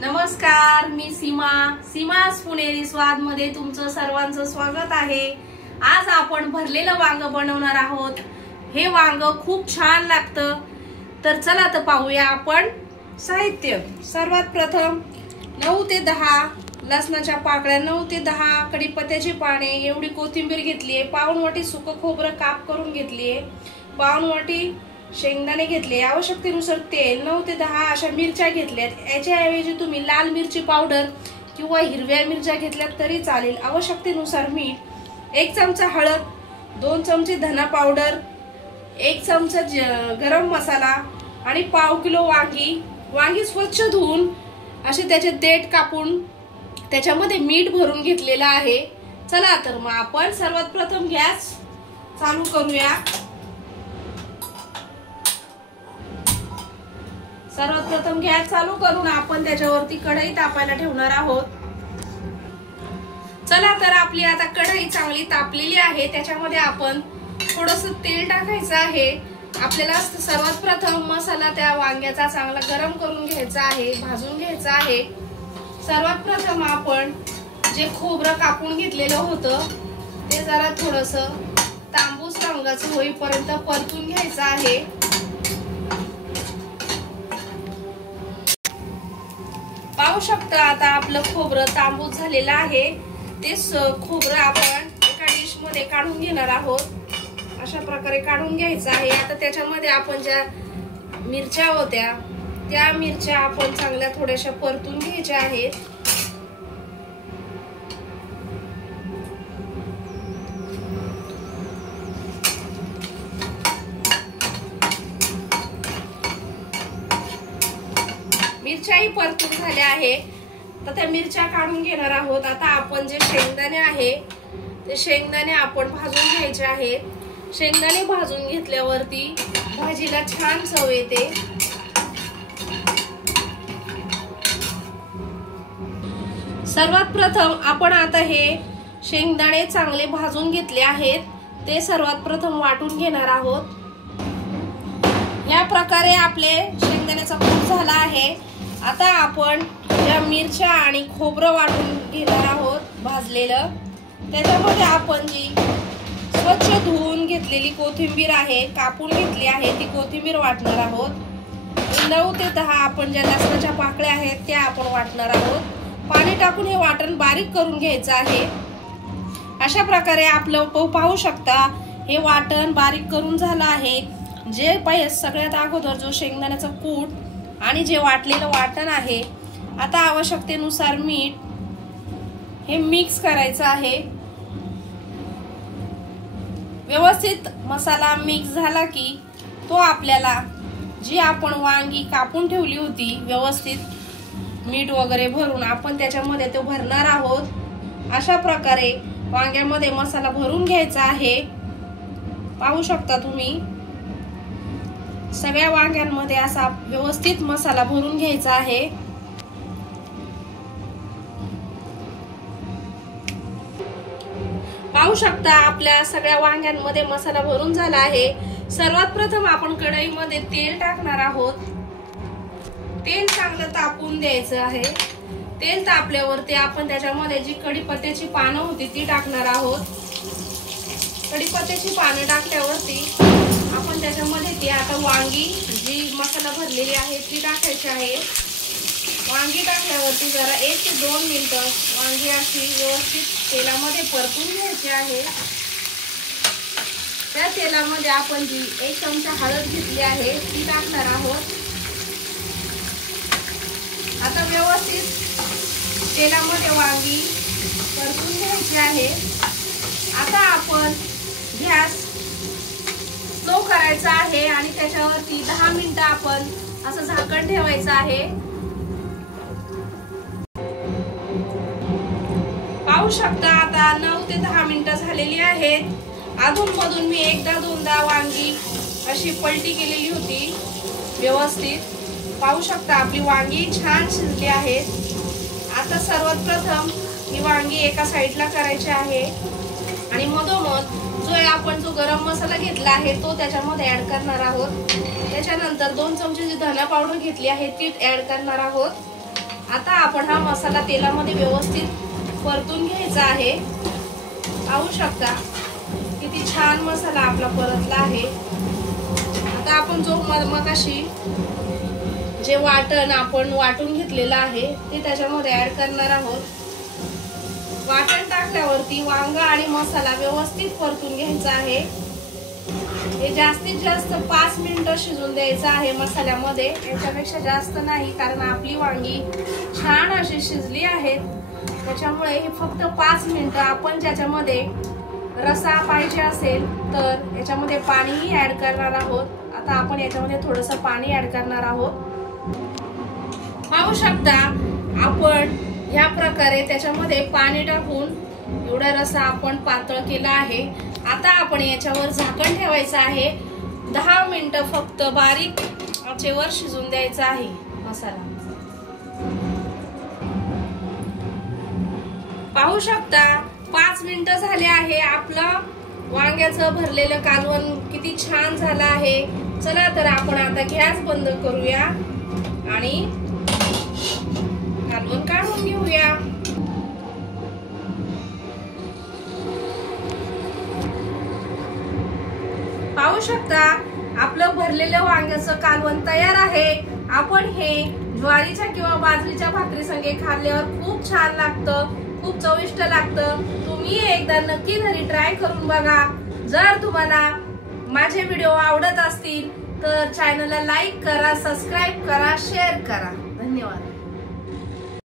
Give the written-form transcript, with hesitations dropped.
नमस्कार, मी सीमास पुणेरी स्वाद मध्ये तुमचं सर्वांचं स्वागत आहे। आज आपण भरलेलं वांग बनवणार आहोत। हे वांग खूप छान लागतं। तर चला तर पाहूया आपण साहित्य। सर्वात प्रथम 9 ते 10 लसणाच्या पाकळ्या, 9 ते 10 कढीपत्त्याची पाने, एवढी कोथिंबीर घेतली आहे, पाऊण वाटी सुकं खोबरं काप करून घेतली आहे, पाऊण वाटी शेंगदाणे घेतले, आवश्यकतेनुसार तेल, 9 ते 10 अशा मिरच्या घेतल्यात। याच्याऐवजी तुम्ही लाल मिरची पावडर किंवा हिरव्या मिरच्या घेतल्यात तरी चालेल। आवश्यकतेनुसार मीठ, 1 चमचा हळद, 2 चमचे धना पावडर, 1 चमचा गरम मसाला आणि पाव किलो वांगी स्वच्छ धुवून असे त्याचे देठ कापून त्याच्यामध्ये मीठ भरून घेतलेलं आहे। चला तर मग आपण सर्वात प्रथम गॅस चालू करूया। सर्वात प्रथम गॅस चालू करून आपण त्याच्यावरती कढई तापायला ठेवणार आहोत। चला तर आपली आता कढई चांगली तापलेली आहे। त्याच्यामध्ये आपण थोडंसं तेल टाकायचं आहे। आपल्याला सर्वात प्रथम मसाला त्या वांग्याचा चांगला गरम करून घ्यायचा आहे, भाजून घ्यायचा आहे। सर्वात प्रथम आपण जे खोबरं कापून घेतलेलं होतं ते जरा थोडंसं तांबूस रंगाचं होईपर्यंत परतून घ्यायचं आहे। पाहू शकता आता आपलं खोबरं तांबूस झालेलं आहे। ते खोबरं आपण एका डिश मध्ये काढून घेणार आहोत। अशा प्रकारे काढून घ्यायचं आहे। आता त्याच्यामध्ये आपण ज्या मिरच्या होत्या त्या मिरच्या आपण चांगल्या थोड्याशा परतून घ्यायच्या आहेत। मिरच्याही परतून झाल्या आहे, तर त्या मिरच्या काढून घेणार आहोत। आता आपण जे शेंगदाणे आहे ते शेंगदाणे आपण भाजून घ्यायचे आहेत। शेंगदाणे भाजून घेतल्यावरती भाजीला छान चव येते। सर्वात प्रथम आपण आता हे शेंगदाणे चांगले भाजून घेतले आहेत, ते सर्वात प्रथम वाटून घेणार आहोत। या प्रकारे आपले शेंगदाण्याचा कूट झाला आहे। आता आपण ज्या मिरच्या आणि खोबरं वाटून घेणार आहोत भाजलेलं, त्याच्यामध्ये आपण जी स्वच्छ धुवून घेतलेली कोथिंबीर आहे, कापून घेतली आहे, ती कोथिंबीर वाटणार आहोत। 9 ते 10 आपण ज्या लसणाच्या पाकळ्या आहेत त्या आपण वाटणार आहोत। पाणी टाकून हे वाटण बारीक करून घ्यायचं आहे। अशा प्रकारे आपलं पाहू शकता हे वाटण बारीक करून झालं आहे। जे सगळ्यात अगोदर जो शेंगदाण्याचा कूट आणि जे वाटलेलं वाटण आहे, आता आवश्यकतेनुसार मीठ हे मिक्स करायचं आहे। व्यवस्थित मसाला मिक्स झाला की तो आपल्याला जी आपण वांगी कापून ठेवली होती व्यवस्थित मीठ वगैरे भरून आपण त्याच्यामध्ये तो भरणार आहोत। अशा प्रकारे वांग्यामध्ये मसाला भरून घ्यायचा आहे। पाहू शकता तुम्ही सगळ्या वांग्यांमध्ये असा व्यवस्थित मसाला भरून घ्यायचा आहे। पाहू शकता आपल्या सगळ्या वांग्यांमध्ये मसाला भरून झाला आहे। सर्वात प्रथम आपण कढईमध्ये तेल टाकणार आहोत। तेल चांगलं तापून द्यायचं आहे। तेल तापल्यावरती आपण त्याच्यामध्ये जी कढीपत्त्याची पानं होती ती टाकणार आहोत। कढीपत्त्याची पानं टाकल्यावरती आपण त्याच्यामध्ये ती आता वांगी जी मसाला भरलेली आहे ती टाकायची आहे। वांगी टाकल्यावरती जरा 1 ते 2 मिनिटं वांगी अशी व्यवस्थित तेलामध्ये परतून घ्यायची आहे। त्या तेलामध्ये आपण जी 1 चमचा हळद घेतली आहे ती टाकणार आहोत। आता व्यवस्थित तेलामध्ये वांगी परतून घ्यायची आहे। आता आपण गॅस स्लो करायचा आहे आणि त्याच्यावरती 10 मिनिटं आपण असं झाकण ठेवायचं आहे। पाहू शकता आता 9 ते 10 मिनिटं झालेली आहेत। अधून मधून मी एकदा दोनदा वांगी अशी पलटी केलेली होती व्यवस्थित। पाहू शकता आपली वांगी छान शिजली आहेत। आता सर्वात प्रथम ही वांगी एका साईडला करायची आहे आणि मधोमध आपण जो गरम मसाला घेतला आहे तो त्याच्यामध्ये ऍड करणार आहोत। त्याच्यानंतर 2 चमचे जी धना पावडर घेतली आहे ती ऍड करणार आहोत। आता आपण हा मसाला तेलामध्ये व्यवस्थित परतून घ्यायचा आहे। पाहू शकता किती छान मसाला आपला परतला आहे। आता आपण जो मगाशी जे वाटण आपण वाटून घेतलेलं आहे ते त्याच्यामध्ये ऍड करणार आहोत। वाटण टाकल्यावरती वांग आणि मसाला व्यवस्थित परतून घ्यायचा आहे। हे जास्तीत जास्त 5 मिनिटं शिजून द्यायचं आहे मसाल्यामध्ये, याच्यापेक्षा जास्त नाही, कारण आपली वांगी छान अशी शिजली आहेत। त्याच्यामुळे हे फक्त 5 मिनिटं आपण ज्याच्यामध्ये रसा पाहिजे असेल तर याच्यामध्ये पाणीही ऍड करणार आहोत। आता आपण याच्यामध्ये थोडंसं पाणी ऍड करणार आहोत। पाहू शकता आपण ह्या प्रकारे त्याच्यामध्ये पाणी टाकून एवढा रसा आपण पातळ केला आहे। आता आपण याच्यावर झाकण ठेवायचं आहे। 10 मिनिटं फक्त बारीक आचेवर शिजून द्यायचा आहे मसाला। पाहू शकता 5 मिनिटं झाले आहे। आपलं वांग्याचं भरलेलं कालवण किती छान झालं आहे। चला तर आपण आता गॅस बंद करूया आणि कालवण काढून घेऊया। पाहू शकता आपलं भरलेलं वांग्याचं कालवण तयार आहे। आपण हे ज्वारीच्या किंवा बाजरीच्या भाकरी संगे खाल्ल्यावर खूप छान लागतं, खूप चविष्ट लागतं। तुम्ही एकदा नक्की घरी ट्राय करून बघा। जर तुम्हाला माझे व्हिडिओ आवडत असतील तर चॅनलला लाईक करा, सबस्क्राईब करा, शेअर करा। धन्यवाद।